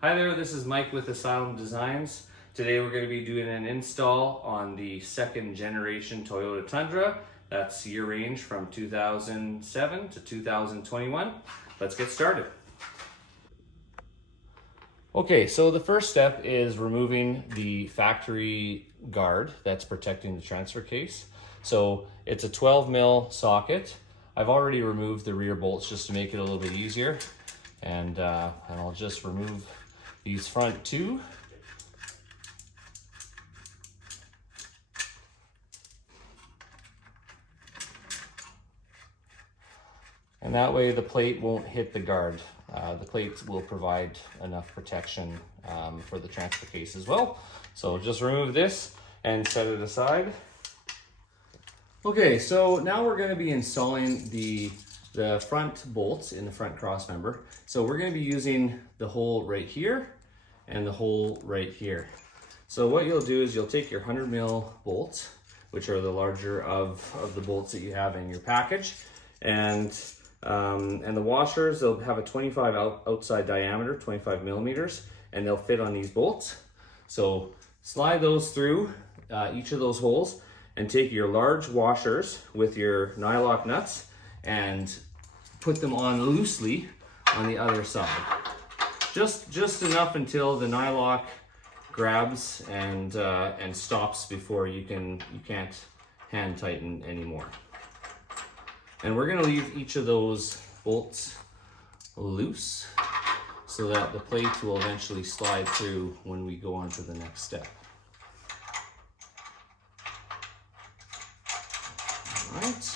Hi there, this is Mike with Asylum Dezyns. Today we're going to be doing an install on the second generation Toyota Tundra. That's year range from 2007 to 2021. Let's get started. Okay, so the first step is removing the factory guard that's protecting the transfer case. So it's a 12 mil socket. I've already removed the rear bolts just to make it a little bit easier. And I'll just remove these front two. And that way the plate won't hit the guard. The plate will provide enough protection for the transfer case as well. So just remove this and set it aside. Okay, so now we're going to be installing the front bolts in the front cross member. So we're going to be using the hole right here and the hole right here. So what you'll do is you'll take your 100 mil bolts, which are the larger of the bolts that you have in your package, and the washers, they'll have a 25 outside diameter, 25 millimeters, and they'll fit on these bolts. So slide those through each of those holes and take your large washers with your nylock nuts and put them on loosely on the other side. Just enough until the nylock grabs and stops before you can't hand tighten anymore. And we're going to leave each of those bolts loose so that the plate will eventually slide through when we go on to the next step. All right.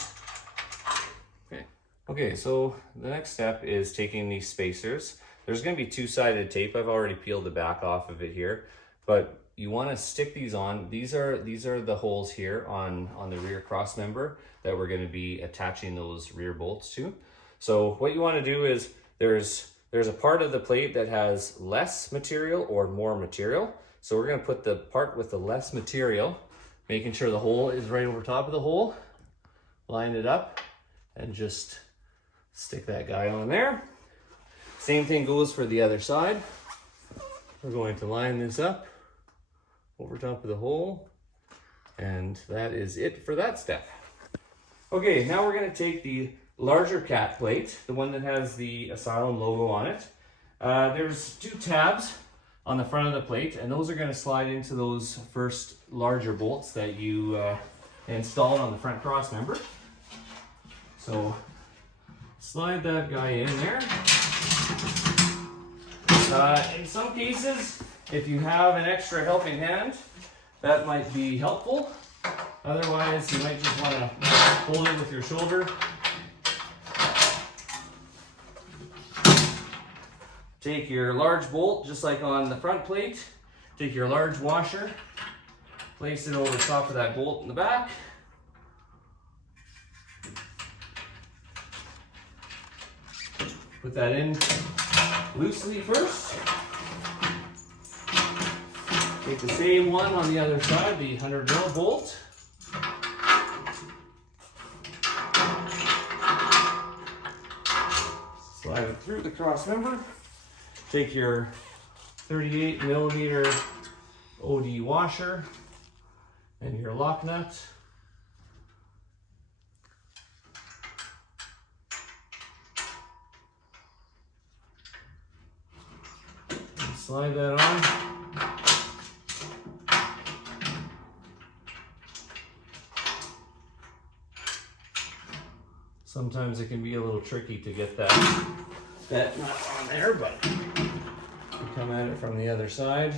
Okay, so the next step is taking these spacers. There's going to be two-sided tape. I've already peeled the back off of it here, but you want to stick these on. These are the holes here on the rear cross member that we're going to be attaching those rear bolts to. So what you want to do is there's a part of the plate that has less material or more material. So we're going to put the part with the less material, making sure the hole is right over top of the hole. Line it up and just stick that guy on there. Same thing goes for the other side. We're going to line this up over top of the hole, and that is it for that step. Okay, now we're going to take the larger cat plate, the one that has the Asylum logo on it. There's two tabs on the front of the plate, and those are going to slide into those first larger bolts that you installed on the front cross member. So slide that guy in there. In some cases, if you have an extra helping hand, that might be helpful. Otherwise, you might just want to hold it with your shoulder. Take your large bolt, just like on the front plate. Take your large washer, place it over the top of that bolt in the back. Put that in loosely first. Take the same one on the other side, the 100 mil bolt. Slide it through the cross member. Take your 38 millimeter OD washer and your lock nut. Slide that on. Sometimes it can be a little tricky to get that nut on there, but you come at it from the other side.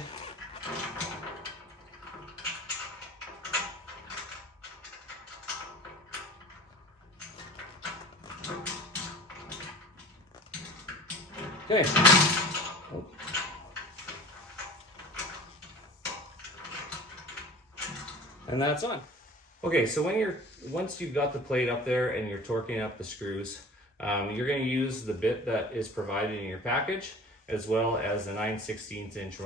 Okay. And that's on. Okay, so once you've got the plate up there and you're torquing up the screws, you're going to use the bit that is provided in your package, as well as the 9/16 inch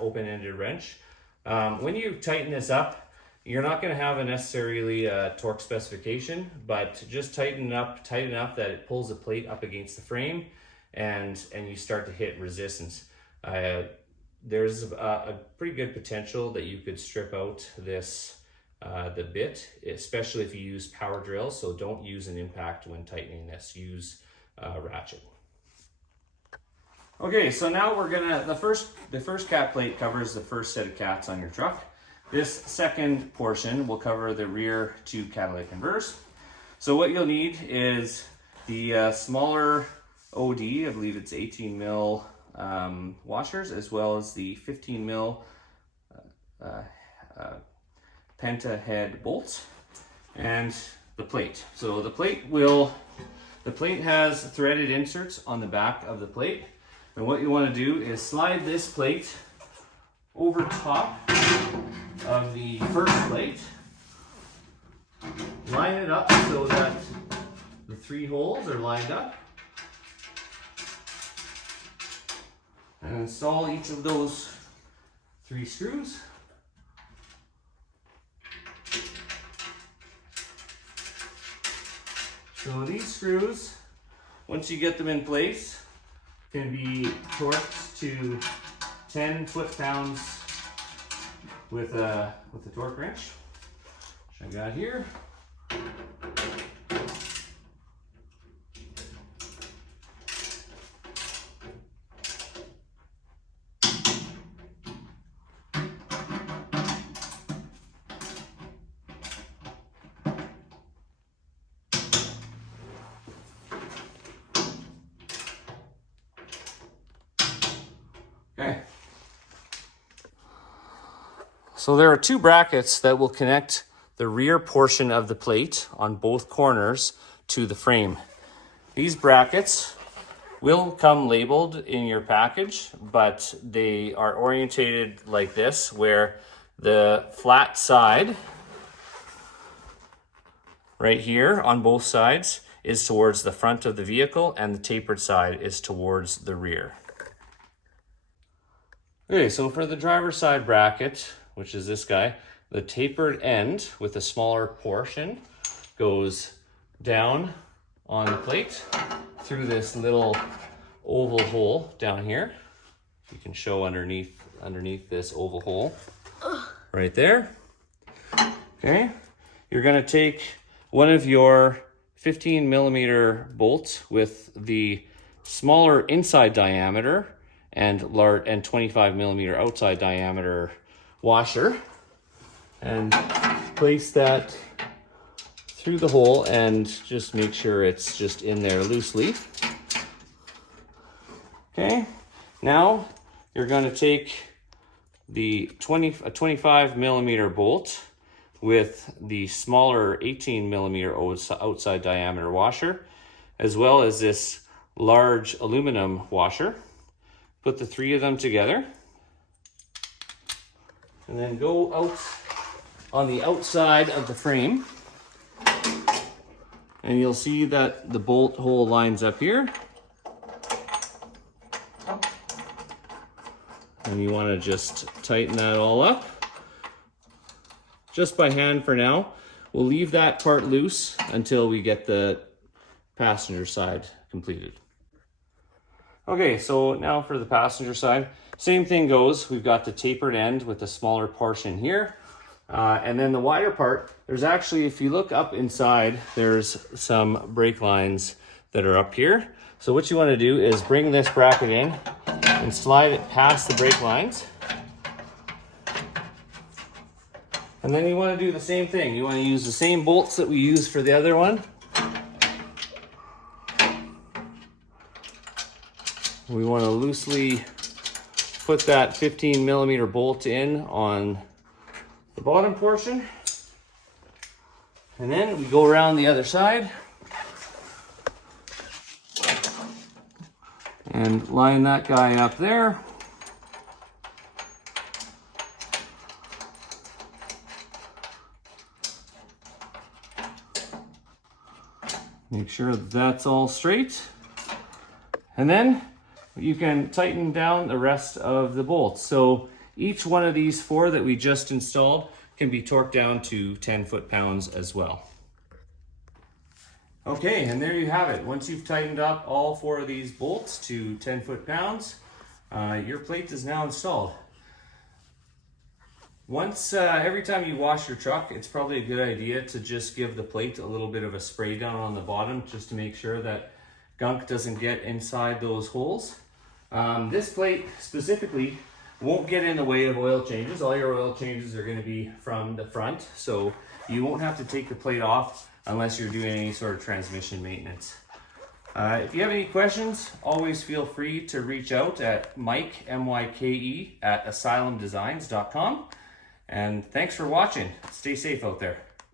open-ended wrench. When you tighten this up, you're not going to have a necessarily torque specification, but just tighten enough that it pulls the plate up against the frame and you start to hit resistance. There's a pretty good potential that you could strip out this the bit, especially if you use power drills. So don't use an impact when tightening this. Use ratchet. Okay, so now we're gonna, the first cat plate covers the first set of cats on your truck. This second portion will cover the rear two catalytic converters. So what you'll need is the smaller OD, I believe it's 18 mil washers, as well as the 15 mil penta head bolts, and the plate. So the plate has threaded inserts on the back of the plate. And what you want to do is slide this plate over top of the first plate, line it up so that the 3 holes are lined up, and install each of those 3 screws. So these screws, once you get them in place, can be torqued to 10 foot-pounds with a torque wrench, which I got here. Okay. So there are 2 brackets that will connect the rear portion of the plate on both corners to the frame. These brackets will come labeled in your package, but they are orientated like this, where the flat side right here on both sides is towards the front of the vehicle, and the tapered side is towards the rear. Okay, so for the driver's side bracket, which is this guy, the tapered end with a smaller portion goes down on the plate through this little oval hole down here. You can show underneath this oval hole right there. Okay, you're gonna take one of your 15 millimeter bolts with the smaller inside diameter and 25 millimeter outside diameter washer, and place that through the hole and just make sure it's just in there loosely. Okay, now you're going to take the 25 millimeter bolt with the smaller 18 millimeter outside diameter washer, as well as this large aluminum washer. Put the 3 of them together, and then go out on the outside of the frame, and you'll see that the bolt hole lines up here, and you want to just tighten that all up just by hand for now. We'll leave that part loose until we get the passenger side completed. Okay, so now for the passenger side, same thing goes. We've got the tapered end with the smaller portion here. And then the wider part, there's actually, if you look up inside, there's some brake lines that are up here. So what you want to do is bring this bracket in and slide it past the brake lines. And then you want to do the same thing. You want to use the same bolts that we used for the other one. We want to loosely put that 15 millimeter bolt in on the bottom portion. And then we go around the other side and line that guy up there. Make sure that's all straight. And then you can tighten down the rest of the bolts. So each one of these 4 that we just installed can be torqued down to 10 foot-pounds as well. Okay, and there you have it. Once you've tightened up all 4 of these bolts to 10 foot-pounds, your plate is now installed. Once, every time you wash your truck, it's probably a good idea to just give the plate a little bit of a spray down on the bottom just to make sure that gunk doesn't get inside those holes. This plate specifically won't get in the way of oil changes. All your oil changes are going to be from the front, so you won't have to take the plate off unless you're doing any sort of transmission maintenance. If you have any questions, always feel free to reach out at Myke, M-Y-K-E, at asylumdezyns.com. And thanks for watching. Stay safe out there.